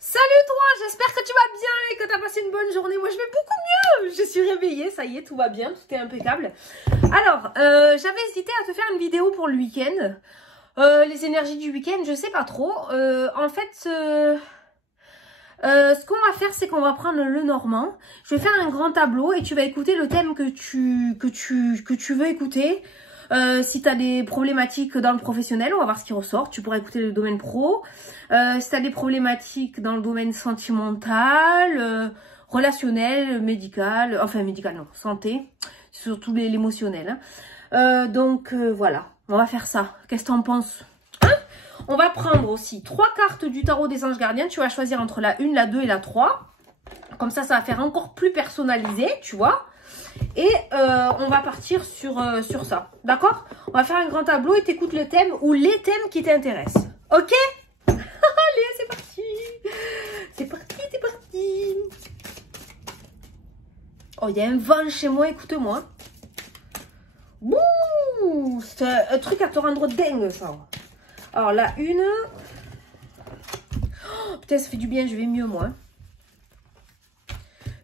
Salut toi, j'espère que tu vas bien et que tu as passé une bonne journée. Moi je vais beaucoup mieux, je suis réveillée, ça y est, tout va bien, tout est impeccable. Alors, j'avais hésité à te faire une vidéo pour le week-end. Les énergies du week-end, je sais pas trop. En fait, ce qu'on va faire, c'est qu'on va prendre le normand. Je vais faire un grand tableau et tu vas écouter le thème que tu veux écouter. Si tu as des problématiques dans le professionnel, on va voir ce qui ressort. Tu pourras écouter le domaine pro. Si tu as des problématiques dans le domaine sentimental, relationnel, médical, enfin médical non, santé, surtout l'émotionnel. Voilà, on va faire ça. Qu'est-ce que tu en penses? On va prendre aussi 3 cartes du tarot des anges gardiens. Tu vas choisir entre la 1, la 2 et la 3. Comme ça va faire encore plus personnalisé, tu vois. Et on va partir sur ça, d'accord? On va faire un grand tableau et t'écoutes le thème ou les thèmes qui t'intéressent. Ok? Allez, c'est parti! C'est parti, c'est parti! Oh, il y a un vent chez moi, écoute-moi. Ouh, c'est un truc à te rendre dingue, ça. Alors, la 1. Oh, putain, ça fait du bien, je vais mieux, moi.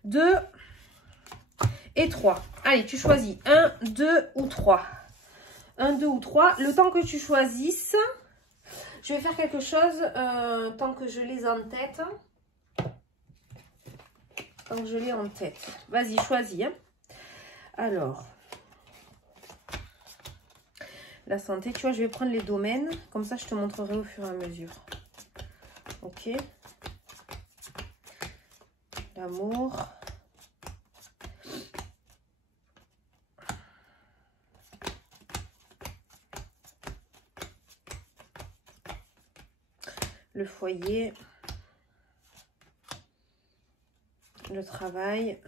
2 et 3. Allez, tu choisis 1, 2 ou 3. 1, 2 ou 3. Le temps que tu choisisses, je vais faire quelque chose tant que je l'ai en tête. Tant que je l'ai en tête. Vas-y, choisis. Hein. Alors, la santé, tu vois, je vais prendre les domaines. Comme ça, je te montrerai au fur et à mesure. Ok. L'amour. Le foyer, le travail,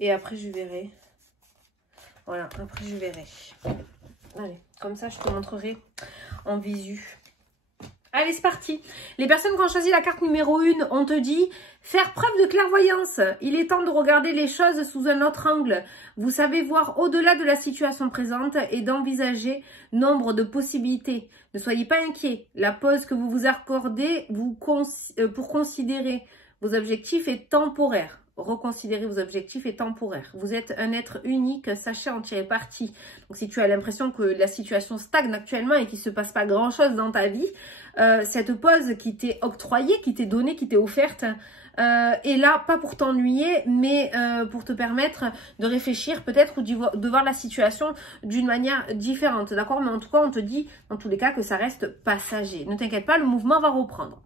et après je verrai. Voilà, après je verrai. Allez, comme ça je te montrerai en visu. Allez, c'est parti. Les personnes qui ont choisi la carte numéro 1, on te dit faire preuve de clairvoyance. Il est temps de regarder les choses sous un autre angle. Vous savez voir au-delà de la situation présente et d'envisager nombre de possibilités. Ne soyez pas inquiets. La pause que vous vous accordez pour considérer vos objectifs est temporaire. Reconsidérer vos objectifs est temporaire. Vous êtes un être unique, sachez en tirer parti. Donc si tu as l'impression que la situation stagne actuellement et qu'il ne se passe pas grand-chose dans ta vie, cette pause qui t'est octroyée, qui t'est donnée, qui t'est offerte, est là pas pour t'ennuyer, mais pour te permettre de réfléchir peut-être ou de voir la situation d'une manière différente. D'accord? Mais en tout cas, on te dit dans tous les cas que ça reste passager. Ne t'inquiète pas, le mouvement va reprendre.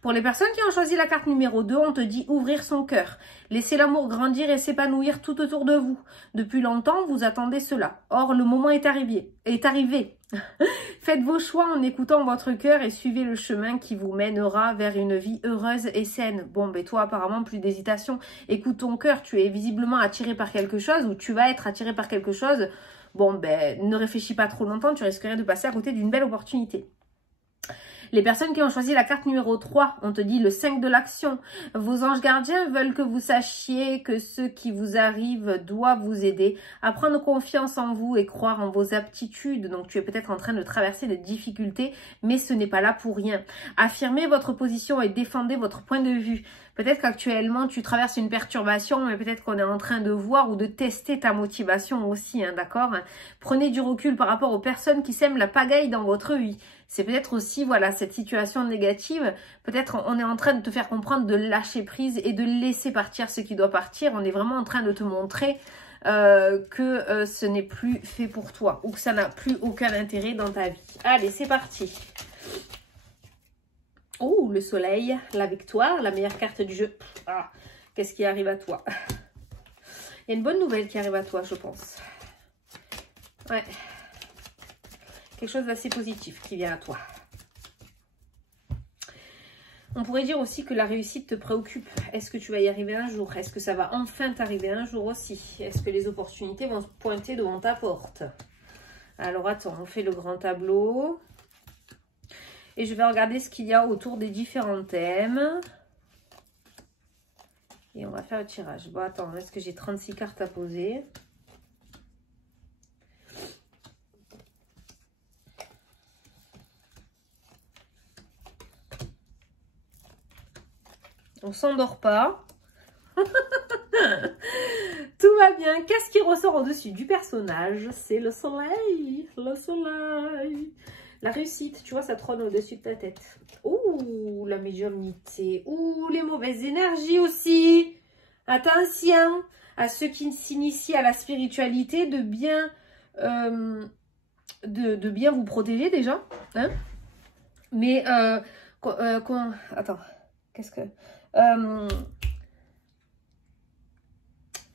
Pour les personnes qui ont choisi la carte numéro 2, on te dit ouvrir son cœur. Laissez l'amour grandir et s'épanouir tout autour de vous. Depuis longtemps, vous attendez cela. Or, le moment est arrivé. Faites vos choix en écoutant votre cœur et suivez le chemin qui vous mènera vers une vie heureuse et saine. Bon, ben toi, apparemment, plus d'hésitation. Écoute ton cœur, tu es visiblement attiré par quelque chose ou tu vas être attiré par quelque chose. Bon, ben, ne réfléchis pas trop longtemps, tu risquerais de passer à côté d'une belle opportunité. Les personnes qui ont choisi la carte numéro 3, on te dit le 5 de l'action. Vos anges gardiens veulent que vous sachiez que ce qui vous arrive doit vous aider à prendre confiance en vous et croire en vos aptitudes. Donc tu es peut-être en train de traverser des difficultés, mais ce n'est pas là pour rien. Affirmez votre position et défendez votre point de vue. Peut-être qu'actuellement tu traverses une perturbation, mais peut-être qu'on est en train de voir ou de tester ta motivation aussi, hein, d'accord? Prenez du recul par rapport aux personnes qui sèment la pagaille dans votre vie. C'est peut-être aussi, voilà, cette situation négative, peut-être on est en train de te faire comprendre de lâcher prise et de laisser partir ce qui doit partir. On est vraiment en train de te montrer que ce n'est plus fait pour toi ou que ça n'a plus aucun intérêt dans ta vie. Allez, c'est parti. Oh, le soleil, la victoire, la meilleure carte du jeu. Ah, qu'est-ce qui arrive à toi? Il y a une bonne nouvelle qui arrive à toi, je pense. Ouais. Quelque chose d'assez positif qui vient à toi. On pourrait dire aussi que la réussite te préoccupe. Est-ce que tu vas y arriver un jour? Est-ce que ça va enfin t'arriver un jour aussi? Est-ce que les opportunités vont se pointer devant ta porte? Alors attends, on fait le grand tableau. Et je vais regarder ce qu'il y a autour des différents thèmes. Et on va faire le tirage. Bon, attends, est-ce que j'ai 36 cartes à poser? On s'endort pas. Tout va bien. Qu'est-ce qui ressort au-dessus du personnage? C'est le soleil. Le soleil. La réussite. Tu vois, ça trône au-dessus de ta tête. Ouh, la médiumnité. Ouh, les mauvaises énergies aussi. Attention à ceux qui s'initient à la spiritualité de bien, de bien vous protéger déjà. Hein, mais, attends. Qu'est-ce que...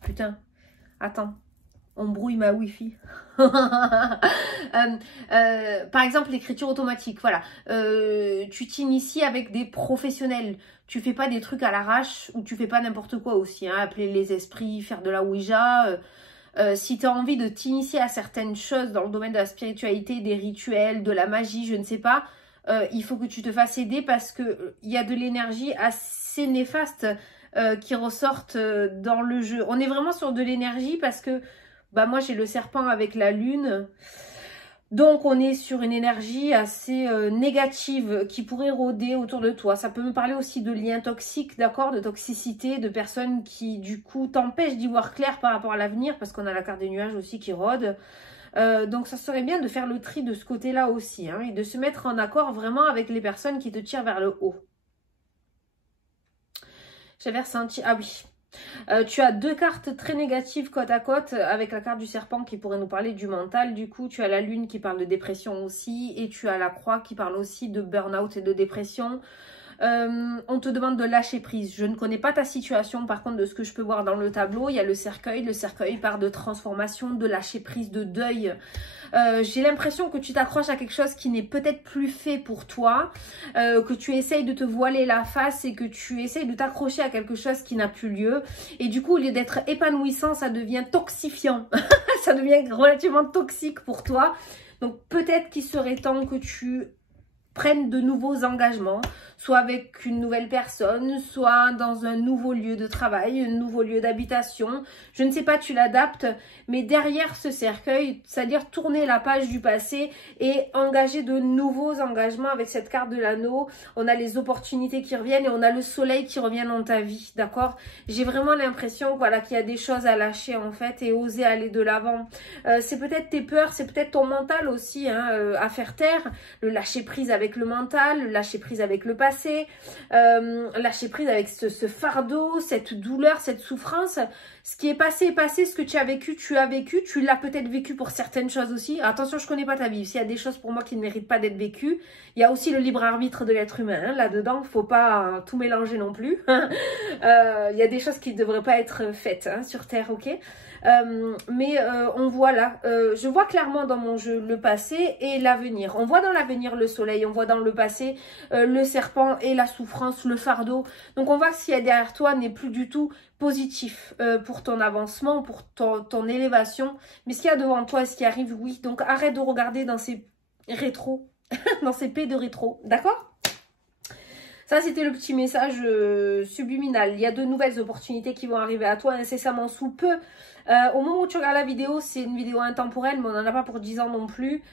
putain, attends, on brouille ma Wi-Fi. Par exemple, l'écriture automatique, voilà. Tu t'inities avec des professionnels. Tu fais pas des trucs à l'arrache ou tu fais pas n'importe quoi aussi. Hein, appeler les esprits, faire de la Ouija. Si tu as envie de t'initier à certaines choses dans le domaine de la spiritualité, des rituels, de la magie, je ne sais pas, il faut que tu te fasses aider parce que il y a de l'énergie assez néfaste qui ressortent dans le jeu. On est vraiment sur de l'énergie parce que bah moi j'ai le serpent avec la lune. Donc on est sur une énergie assez négative qui pourrait rôder autour de toi. Ça peut me parler aussi de liens toxiques, d'accord, de toxicité, de personnes qui du coup t'empêchent d'y voir clair par rapport à l'avenir parce qu'on a la carte des nuages aussi qui rôde. Donc ça serait bien de faire le tri de ce côté-là aussi hein, et de se mettre en accord vraiment avec les personnes qui te tirent vers le haut. J'avais ressenti... Ah oui. Tu as deux cartes très négatives côte à côte avec la carte du serpent qui pourrait nous parler du mental. Du coup, tu as la lune qui parle de dépression aussi et tu as la croix qui parle aussi de burn-out et de dépression. On te demande de lâcher prise. Je ne connais pas ta situation, par contre, de ce que je peux voir dans le tableau, il y a le cercueil. Le cercueil part de transformation, de lâcher prise, de deuil. J'ai l'impression que tu t'accroches à quelque chose qui n'est peut-être plus fait pour toi, que tu essayes de te voiler la face et que tu essayes de t'accrocher à quelque chose qui n'a plus lieu. Et du coup, au lieu d'être épanouissant, ça devient toxifiant. Ça devient relativement toxique pour toi. Donc peut-être qu'il serait temps que tu prennent de nouveaux engagements, soit avec une nouvelle personne, soit dans un nouveau lieu de travail, un nouveau lieu d'habitation. Je ne sais pas, tu l'adaptes, mais derrière ce cercueil, c'est-à-dire tourner la page du passé et engager de nouveaux engagements avec cette carte de l'anneau. On a les opportunités qui reviennent et on a le soleil qui revient dans ta vie, d'accord? J'ai vraiment l'impression voilà, qu'il y a des choses à lâcher en fait et oser aller de l'avant. C'est peut-être tes peurs, c'est peut-être ton mental aussi hein, à faire taire, le lâcher prise avec le mental, lâcher prise avec le passé, lâcher prise avec ce fardeau, cette douleur, cette souffrance. Ce qui est passé est passé, ce que tu as vécu, tu l'as peut-être vécu pour certaines choses aussi. Attention, je connais pas ta vie, s'il y a des choses pour moi qui ne méritent pas d'être vécues, il y a aussi le libre arbitre de l'être humain, hein. Là-dedans, faut pas tout mélanger non plus. Il y a des choses qui ne devraient pas être faites hein, sur Terre, ok? Mais on voit là, je vois clairement dans mon jeu le passé et l'avenir. On voit dans l'avenir le soleil, on voit dans le passé le serpent et la souffrance, le fardeau. Donc on voit que ce qu'il y a derrière toi n'est plus du tout positif pour ton avancement, pour ton élévation. Mais ce qu'il y a devant toi, ce qui arrive, oui. Donc arrête de regarder dans ces rétros, dans ces P de rétro, d'accord ? Ça, c'était le petit message subliminal. Il y a de nouvelles opportunités qui vont arriver à toi incessamment sous peu. Au moment où tu regardes la vidéo, c'est une vidéo intemporelle, mais on n'en a pas pour 10 ans non plus.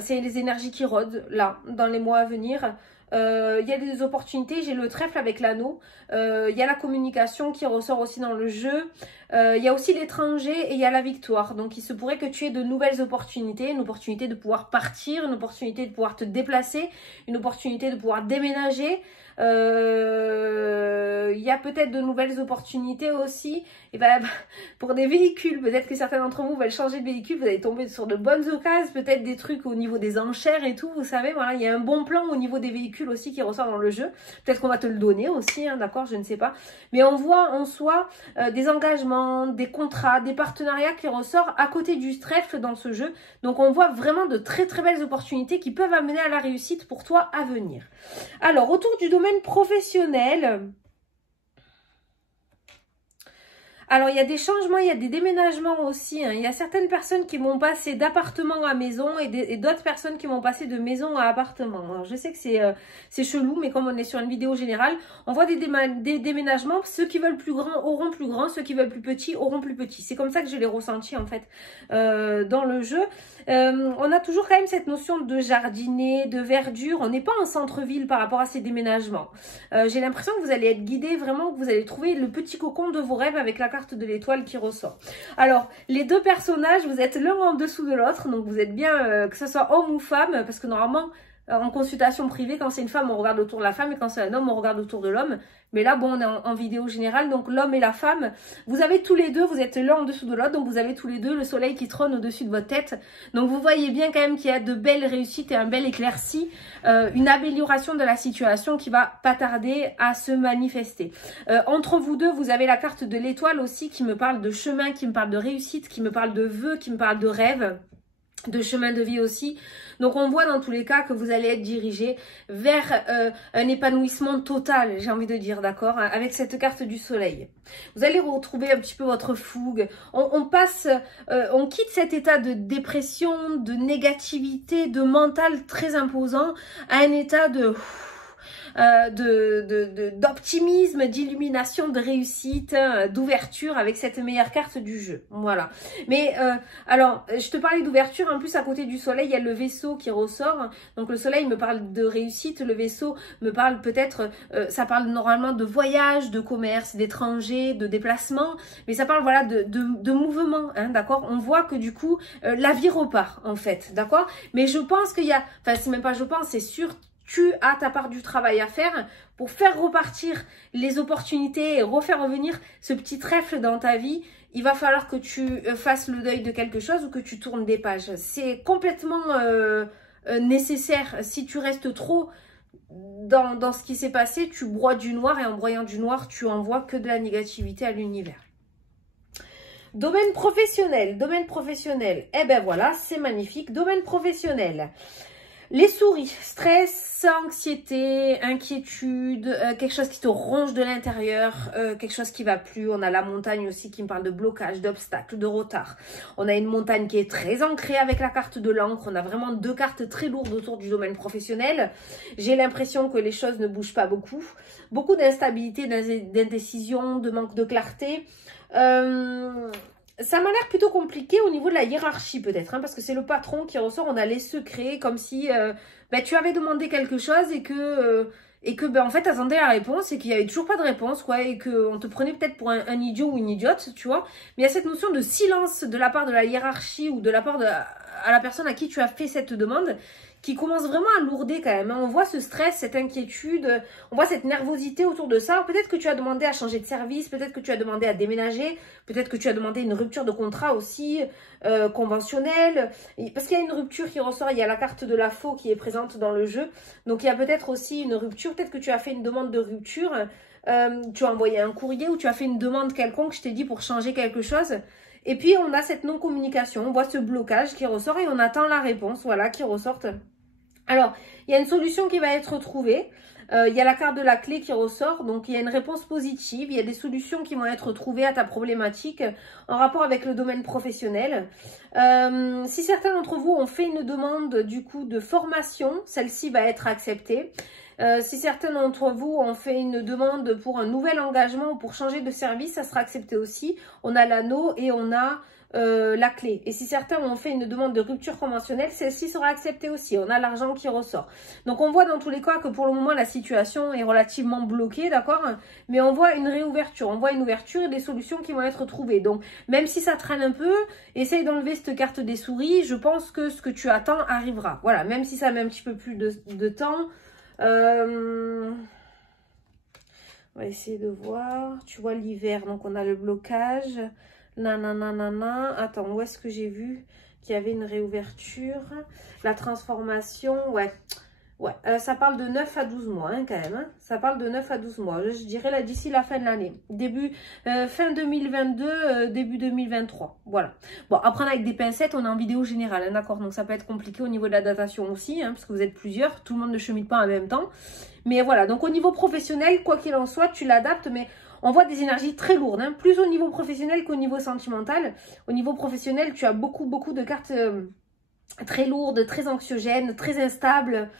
C'est les énergies qui rôdent, là, dans les mois à venir. Il y a des opportunités, j'ai le trèfle avec l'anneau, il y a la communication qui ressort aussi dans le jeu, il y a aussi l'étranger et il y a la victoire. Donc il se pourrait que tu aies de nouvelles opportunités, une opportunité de pouvoir partir, une opportunité de pouvoir te déplacer, une opportunité de pouvoir déménager. Il y a peut-être de nouvelles opportunités aussi et ben, pour des véhicules. Peut-être que certains d'entre vous veulent changer de véhicule, vous allez tomber sur de bonnes occasions, peut-être des trucs au niveau des enchères et tout, vous savez, voilà, il y a un bon plan au niveau des véhicules aussi qui ressort dans le jeu. Peut-être qu'on va te le donner aussi, hein, d'accord, je ne sais pas. Mais on voit en soi des engagements, des contrats, des partenariats qui ressortent à côté du trèfle dans ce jeu. Donc on voit vraiment de très très belles opportunités qui peuvent amener à la réussite pour toi à venir. Alors, autour du domaine professionnel... Alors, il y a des changements, il y a des déménagements aussi. Hein. Il y a certaines personnes qui vont passer d'appartement à maison et d'autres personnes qui vont passer de maison à appartement. Alors, je sais que c'est chelou, mais comme on est sur une vidéo générale, on voit des déménagements. Ceux qui veulent plus grand auront plus grand, ceux qui veulent plus petit auront plus petit. C'est comme ça que je l'ai ressenti en fait dans le jeu. On a toujours quand même cette notion de jardiner, de verdure. On n'est pas en centre-ville par rapport à ces déménagements. J'ai l'impression que vous allez être guidé, vraiment que vous allez trouver le petit cocon de vos rêves avec la carte de l'étoile qui ressort. Alors, les deux personnages, vous êtes l'un en dessous de l'autre, donc vous êtes bien, que ce soit homme ou femme, parce que normalement, en consultation privée, quand c'est une femme, on regarde autour de la femme, et quand c'est un homme, on regarde autour de l'homme. Mais là, bon, on est en vidéo générale, donc l'homme et la femme, vous avez tous les deux, vous êtes l'un en dessous de l'autre, donc vous avez tous les deux le soleil qui trône au-dessus de votre tête. Donc vous voyez bien quand même qu'il y a de belles réussites et un bel éclairci, une amélioration de la situation qui va pas tarder à se manifester. Entre vous deux, vous avez la carte de l'étoile aussi qui me parle de chemin, qui me parle de réussite, qui me parle de vœux, qui me parle de rêve, de chemin de vie aussi. Donc on voit dans tous les cas que vous allez être dirigé vers un épanouissement total, j'ai envie de dire, d'accord, avec cette carte du soleil. Vous allez retrouver un petit peu votre fougue. On quitte cet état de dépression, de négativité, de mental très imposant à un état d'optimisme, d'illumination, de réussite, d'ouverture avec cette meilleure carte du jeu. Voilà. Mais alors, je te parlais d'ouverture, en plus à côté du soleil, il y a le vaisseau qui ressort. Donc le soleil me parle de réussite, le vaisseau me parle peut-être, ça parle normalement de voyage, de commerce, d'étrangers, de déplacement, mais ça parle voilà de mouvement, hein, d'accord. On voit que du coup, la vie repart en fait, d'accord. Mais je pense qu'il y a, enfin c'est même pas je pense, c'est sûr, tu as ta part du travail à faire pour faire repartir les opportunités et refaire revenir ce petit trèfle dans ta vie. Il va falloir que tu fasses le deuil de quelque chose ou que tu tournes des pages. C'est complètement nécessaire. Si tu restes trop dans ce qui s'est passé, tu broies du noir et en broyant du noir, tu envoies que de la négativité à l'univers. Domaine professionnel, eh ben voilà, c'est magnifique. Domaine professionnel. Les souris, stress, anxiété, inquiétude, quelque chose qui te ronge de l'intérieur, quelque chose qui va plus. On a la montagne aussi qui me parle de blocage, d'obstacles, de retard. On a une montagne qui est très ancrée avec la carte de l'encre. On a vraiment deux cartes très lourdes autour du domaine professionnel. J'ai l'impression que les choses ne bougent pas beaucoup. Beaucoup d'instabilité, d'indécision, de manque de clarté. Ça m'a l'air plutôt compliqué au niveau de la hiérarchie peut-être, hein, parce que c'est le patron qui ressort, on a les secrets, comme si tu avais demandé quelque chose et que en fait t'attendais la réponse et qu'il n'y avait toujours pas de réponse, quoi, et qu'on te prenait peut-être pour un idiot ou une idiote, tu vois. Mais il y a cette notion de silence de la part de la hiérarchie ou de la part à la personne à qui tu as fait cette demande, qui commence vraiment à lourder quand même. Hein. On voit ce stress, cette inquiétude, on voit cette nervosité autour de ça. Peut-être que tu as demandé à changer de service, peut-être que tu as demandé à déménager, peut-être que tu as demandé une rupture de contrat aussi, conventionnelle. Parce qu'il y a une rupture qui ressort, il y a la carte de la faux qui est présente dans le jeu. Donc il y a peut-être aussi une rupture, peut-être que tu as fait une demande de rupture, tu as envoyé un courrier ou tu as fait une demande quelconque, je t'ai dit, pour changer quelque chose. Et puis on a cette non-communication, on voit ce blocage qui ressort et on attend la réponse, voilà, qui ressorte. Alors, il y a une solution qui va être trouvée. Il y a la carte de la clé qui ressort, donc il y a une réponse positive. Il y a des solutions qui vont être trouvées à ta problématique en rapport avec le domaine professionnel. Si certains d'entre vous ont fait une demande du coup de formation, celle-ci va être acceptée. Si certains d'entre vous ont fait une demande pour un nouvel engagement ou pour changer de service, ça sera accepté aussi. On a l'anneau et on a la clé. Et si certains ont fait une demande de rupture conventionnelle, celle-ci sera acceptée aussi. On a l'argent qui ressort. Donc on voit dans tous les cas que pour le moment la situation est relativement bloquée, d'accord? Mais on voit une réouverture, on voit une ouverture et des solutions qui vont être trouvées. Donc même si ça traîne un peu, essaye d'enlever cette carte des souris. Je pense que ce que tu attends arrivera. Voilà, même si ça met un petit peu plus de temps. On va essayer de voir. Tu vois l'hiver, donc on a le blocage. Nanana. Attends, où est-ce que j'ai vu qu'il y avait une réouverture? La transformation, ouais. Ça parle de 9 à 12 mois, hein, quand même. Hein. Ça parle de 9 à 12 mois. Je dirais là d'ici la fin de l'année. Fin 2022, début 2023. Voilà. Bon, à prendre avec des pincettes, on est en vidéo générale, hein, d'accord? Donc ça peut être compliqué au niveau de la datation aussi, hein, parce que vous êtes plusieurs. Tout le monde ne chemine pas en même temps. Mais voilà, donc au niveau professionnel, quoi qu'il en soit, tu l'adaptes, mais On voit des énergies très lourdes, hein, plus au niveau professionnel qu'au niveau sentimental. Au niveau professionnel, tu as beaucoup de cartes très lourdes, très anxiogènes, très instables.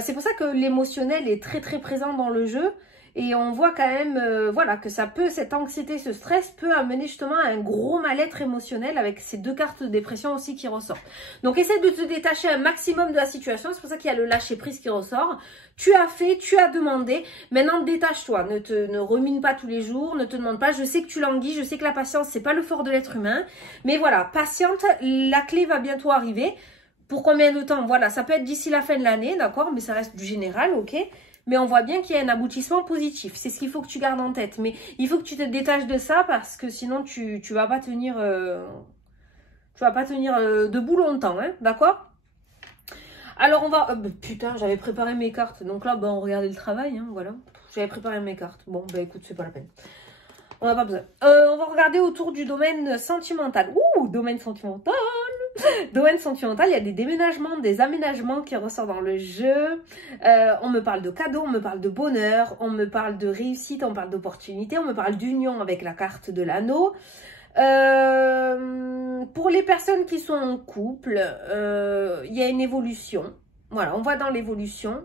C'est pour ça que l'émotionnel est très présent dans le jeu. Et on voit quand même, voilà, que ça peut, cette anxiété, ce stress peut amener justement à un gros mal-être émotionnel avec ces 2 cartes de dépression aussi qui ressortent. Donc, essaie de te détacher un maximum de la situation. C'est pour ça qu'il y a le lâcher-prise qui ressort. Tu as fait, tu as demandé. Maintenant, détache-toi. Ne rumine pas tous les jours. Ne te demande pas. Je sais que tu languis. Je sais que la patience, c'est pas le fort de l'être humain. Mais voilà, patiente. La clé va bientôt arriver. Pour combien de temps? Voilà, ça peut être d'ici la fin de l'année, d'accord? Mais ça reste du général, ok? Mais on voit bien qu'il y a un aboutissement positif. C'est ce qu'il faut que tu gardes en tête. Mais il faut que tu te détaches de ça parce que sinon, tu vas pas tenir, debout longtemps, hein, d'accord? Alors, on va... putain, j'avais préparé mes cartes. Donc là, on regardait le travail, hein, voilà. J'avais préparé mes cartes. Bon, écoute, c'est pas la peine. On n'a pas besoin. On va regarder autour du domaine sentimental. Ouh, domaine sentimental. Domaine sentimental, il y a des déménagements, des aménagements qui ressortent dans le jeu. On me parle de cadeaux, on me parle de bonheur, on me parle de réussite, on me parle d'opportunité, on me parle d'union avec la carte de l'anneau. Pour les personnes qui sont en couple, il y a une évolution. Voilà, on va dans l'évolution.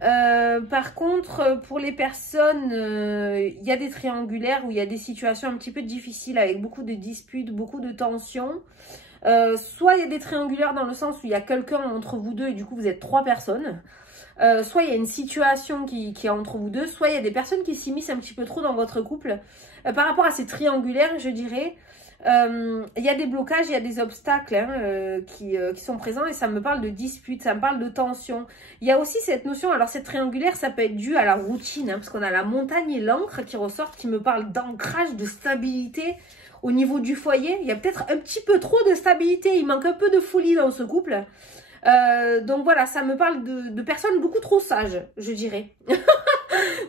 Par contre, pour les personnes, il y a des triangulaires où il y a des situations un petit peu difficiles avec beaucoup de disputes, beaucoup de tensions. Soit il y a des triangulaires dans le sens où il y a quelqu'un entre vous deux et du coup vous êtes 3 personnes. Soit il y a une situation qui est entre vous deux, soit il y a des personnes qui s'immiscent un petit peu trop dans votre couple. Par rapport à ces triangulaires, je dirais, il y a des blocages, il y a des obstacles hein, qui sont présents et ça me parle de disputes, ça me parle de tension. Il y a aussi cette notion, alors cette triangulaire, ça peut être dû à la routine, hein, parce qu'on a la montagne et l'encre qui ressortent, qui me parlent d'ancrage, de stabilité. Au niveau du foyer, il y a peut-être un petit peu trop de stabilité, il manque un peu de folie dans ce couple. Donc voilà, ça me parle de personnes beaucoup trop sages, je dirais.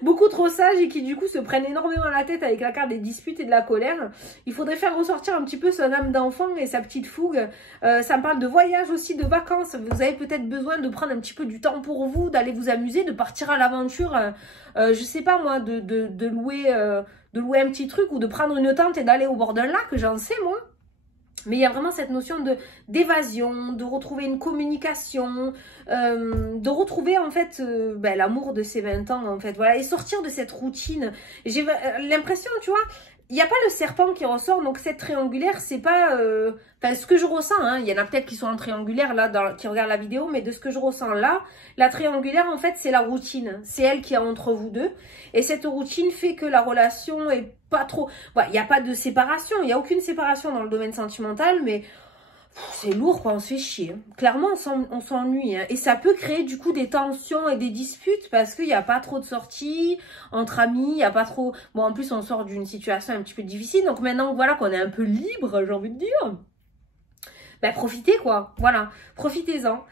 Beaucoup trop sages et qui du coup se prennent énormément la tête avec la carte des disputes et de la colère. Il faudrait faire ressortir un petit peu son âme d'enfant et sa petite fougue. Ça me parle de voyage aussi, de vacances. Vous avez peut-être besoin de prendre un petit peu du temps pour vous, d'aller vous amuser, de partir à l'aventure. Je sais pas moi, de louer un petit truc ou de prendre une tente et d'aller au bord d'un lac, j'en sais moi. Mais il y a vraiment cette notion d'évasion, de retrouver une communication, de retrouver en fait l'amour de ces 20 ans en fait, voilà, et sortir de cette routine. J'ai l'impression, tu vois, il n'y a pas le serpent qui ressort, donc cette triangulaire, c'est pas... Enfin, ce que je ressens, hein, il y en a peut-être qui sont en triangulaire là, qui regardent la vidéo, mais de ce que je ressens là, la triangulaire en fait c'est la routine, c'est elle qui est entre vous deux, et cette routine fait que la relation est pas trop... Il n'y a pas de séparation, il n'y a aucune séparation dans le domaine sentimental, mais c'est lourd quoi, on se fait chier. Clairement, on s'ennuie. Hein. Et ça peut créer du coup des tensions et des disputes parce qu'il n'y a pas trop de sorties entre amis, il n'y a pas trop... Bon, en plus, on sort d'une situation un petit peu difficile, donc maintenant, voilà qu'on est un peu libre, j'ai envie de dire. Profitez quoi, voilà, profitez-en.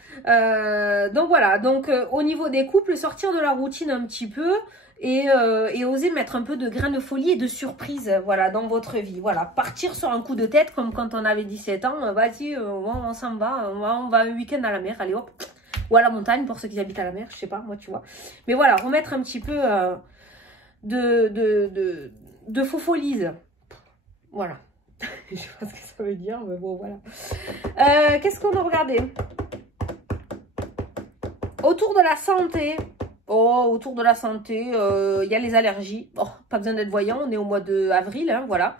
Donc voilà, donc au niveau des couples, sortir de la routine un petit peu et oser mettre un peu de grain de folie et de surprise, voilà, dans votre vie. Voilà, partir sur un coup de tête comme quand on avait 17 ans, vas-y, on s'en va, on va un week-end à la mer, allez hop, ou à la montagne pour ceux qui habitent à la mer, je sais pas, moi tu vois. Mais voilà, remettre un petit peu de faux folies, voilà. Je sais pas ce que ça veut dire, mais bon, voilà. Qu'est-ce qu'on a regardé? Autour de la santé. Oh, autour de la santé, il y a les allergies. Oh, pas besoin d'être voyant, on est au mois d'avril, hein, voilà.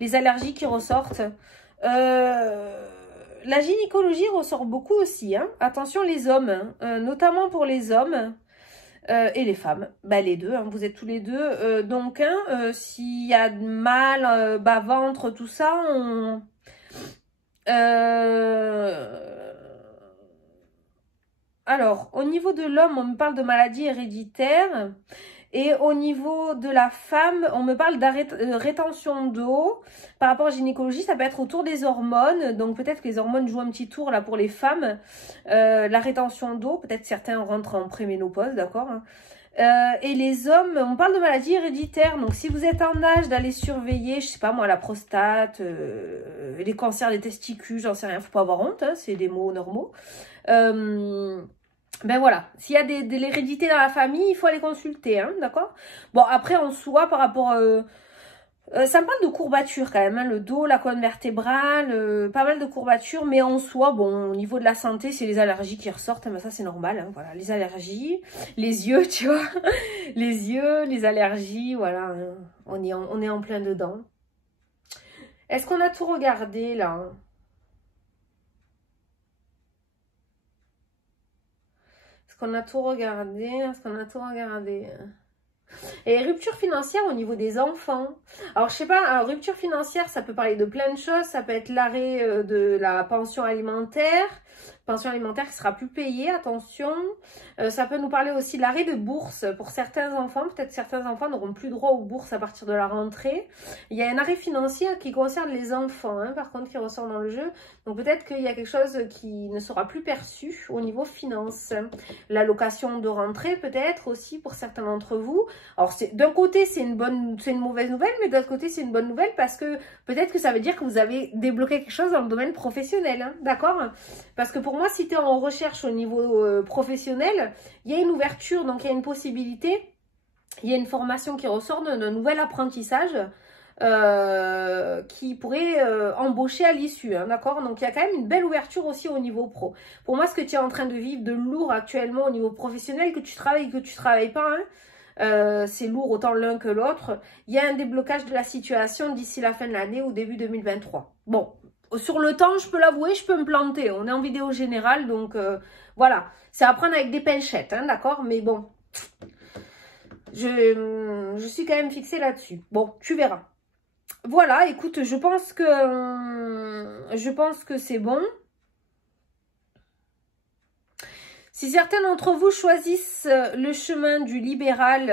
Les allergies qui ressortent. La gynécologie ressort beaucoup aussi. Hein. Attention les hommes, hein, notamment pour les hommes. Et les femmes, les deux, hein, vous êtes tous les deux. Donc, hein, s'il y a mal, bas-ventre, tout ça, alors, au niveau de l'homme, on me parle de maladie héréditaire. Et au niveau de la femme, on me parle de rétention d'eau. Par rapport à la gynécologie, ça peut être autour des hormones. Donc peut-être que les hormones jouent un petit tour là pour les femmes. La rétention d'eau, peut-être certains rentrent en préménopause, d'accord hein. Et les hommes, on parle de maladie héréditaire. Donc si vous êtes en âge d'aller surveiller, je sais pas moi, la prostate, les cancers des testicules, j'en sais rien, faut pas avoir honte, hein, c'est des mots normaux. Voilà, s'il y a de l'hérédité dans la famille, il faut aller consulter, hein, d'accord? Bon, après, en soi, par rapport Ça me parle de courbatures quand même, hein, le dos, la colonne vertébrale, pas mal de courbatures, mais en soi, bon, au niveau de la santé, c'est les allergies qui ressortent, hein, mais ça c'est normal, hein, voilà, les allergies, les yeux, tu vois, les yeux, les allergies, voilà, hein, on est en plein dedans. Est-ce qu'on a tout regardé là? Est-ce qu'on a tout regardé? Est-ce qu'on a tout regardé? Et rupture financière au niveau des enfants. Alors, je sais pas, rupture financière, ça peut parler de plein de choses. Ça peut être l'arrêt de la pension alimentaire qui sera plus payée, attention. Ça peut nous parler aussi de l'arrêt de bourse pour certains enfants. Peut-être certains enfants n'auront plus droit aux bourses à partir de la rentrée. Il y a un arrêt financier qui concerne les enfants, hein, par contre, qui ressort dans le jeu. Donc, peut-être qu'il y a quelque chose qui ne sera plus perçu au niveau finance. L'allocation de rentrée, peut-être aussi pour certains d'entre vous. Alors, d'un côté, c'est une mauvaise nouvelle, mais d'autre côté, c'est une bonne nouvelle parce que peut-être que ça veut dire que vous avez débloqué quelque chose dans le domaine professionnel, hein, d'accord? Parce que pour moi, si tu es en recherche au niveau professionnel, il y a une ouverture, donc il y a une possibilité, il y a une formation qui ressort d'un nouvel apprentissage qui pourrait embaucher à l'issue, hein, d'accord? Donc il y a quand même une belle ouverture aussi au niveau pro. Pour moi, ce que tu es en train de vivre de lourd actuellement au niveau professionnel, que tu travailles pas, hein, c'est lourd autant l'un que l'autre. Il y a un déblocage de la situation d'ici la fin de l'année ou début 2023. Bon, sur le temps, je peux l'avouer, je peux me planter. On est en vidéo générale, donc voilà. C'est à prendre avec des pincettes, hein, d'accord? Mais bon, je suis quand même fixée là-dessus. Bon, tu verras. Voilà, écoute, je pense que c'est bon. Si certains d'entre vous choisissent le chemin du libéral,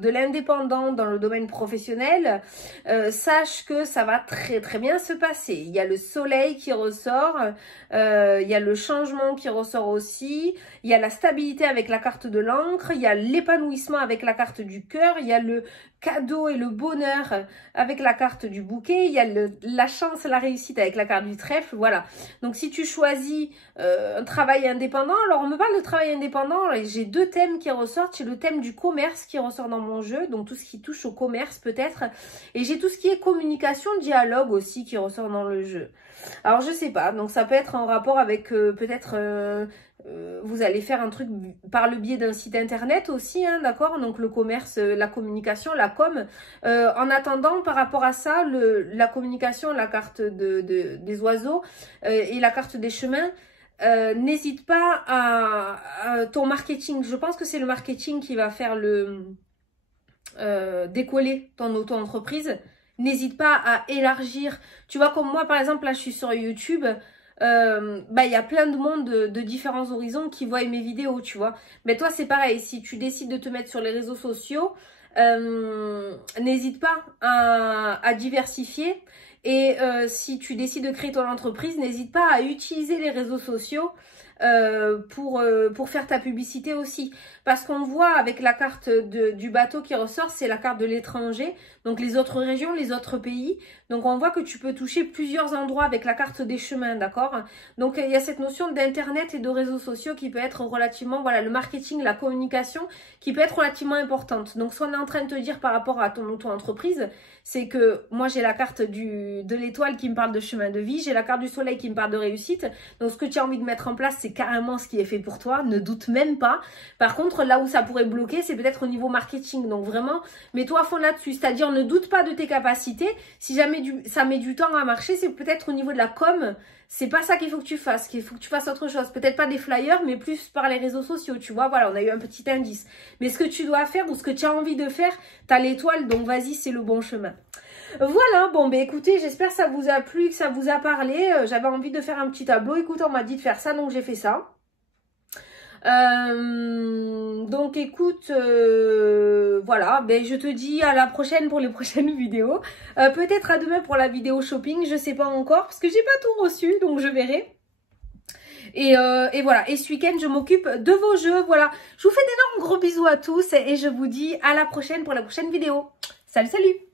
de l'indépendant dans le domaine professionnel, sache que ça va très très bien se passer. Il y a le soleil qui ressort, il y a le changement qui ressort aussi, il y a la stabilité avec la carte de l'encre, il y a l'épanouissement avec la carte du cœur, il y a le cadeau et le bonheur avec la carte du bouquet, il y a la chance, la réussite avec la carte du trèfle, voilà. Donc si tu choisis un travail indépendant, alors on me parle de travail indépendant, j'ai deux thèmes qui ressortent, j'ai le thème du commerce qui ressort dans mon jeu, donc tout ce qui touche au commerce peut-être, et j'ai tout ce qui est communication, dialogue aussi qui ressort dans le jeu. Alors je sais pas, donc ça peut être en rapport avec peut-être... vous allez faire un truc par le biais d'un site internet aussi, hein, d'accord? Donc le commerce, la communication, la com. En attendant, par rapport à ça, la communication, la carte des oiseaux et la carte des chemins, n'hésite pas à ton marketing. Je pense que c'est le marketing qui va faire décoller ton auto-entreprise. N'hésite pas à élargir. Tu vois, comme moi, par exemple, là, je suis sur YouTube. Il y a plein de monde de différents horizons qui voient mes vidéos, tu vois. Mais toi, c'est pareil. Si tu décides de te mettre sur les réseaux sociaux, n'hésite pas à diversifier. Et si tu décides de créer ton entreprise, n'hésite pas à utiliser les réseaux sociaux pour faire ta publicité aussi. Parce qu'on voit avec la carte du bateau qui ressort, c'est la carte de l'étranger. Donc les autres régions, les autres pays. Donc on voit que tu peux toucher plusieurs endroits avec la carte des chemins, d'accord? Donc il y a cette notion d'internet et de réseaux sociaux qui peut être relativement, voilà, le marketing, la communication qui peut être relativement importante. Donc ce qu'on est en train de te dire par rapport à ton auto-entreprise, c'est que moi j'ai la carte de l'étoile qui me parle de chemin de vie, j'ai la carte du soleil qui me parle de réussite. Donc ce que tu as envie de mettre en place, c'est carrément ce qui est fait pour toi, ne doute même pas. Par contre, là où ça pourrait bloquer, c'est peut-être au niveau marketing. Donc vraiment, mets-toi à fond là-dessus. C'est-à-dire, ne doute pas de tes capacités. Si jamais ça met du temps à marcher, c'est peut-être au niveau de la com. C'est pas ça qu'il faut que tu fasses. Qu'il faut que tu fasses autre chose. Peut-être pas des flyers, mais plus par les réseaux sociaux. Tu vois, voilà, on a eu un petit indice. Mais ce que tu dois faire ou ce que tu as envie de faire, t'as l'étoile. Donc vas-y, c'est le bon chemin. Voilà, bon, ben écoutez, j'espère que ça vous a plu, que ça vous a parlé. J'avais envie de faire un petit tableau. Écoute, on m'a dit de faire ça, donc j'ai fait ça. Donc écoute, voilà, ben je te dis à la prochaine pour les prochaines vidéos. Peut-être à demain pour la vidéo shopping, je sais pas encore, parce que j'ai pas tout reçu, donc je verrai. Et voilà, et ce week-end je m'occupe de vos jeux, voilà. Je vous fais d'énormes gros bisous à tous et je vous dis à la prochaine pour la prochaine vidéo. Salut, salut!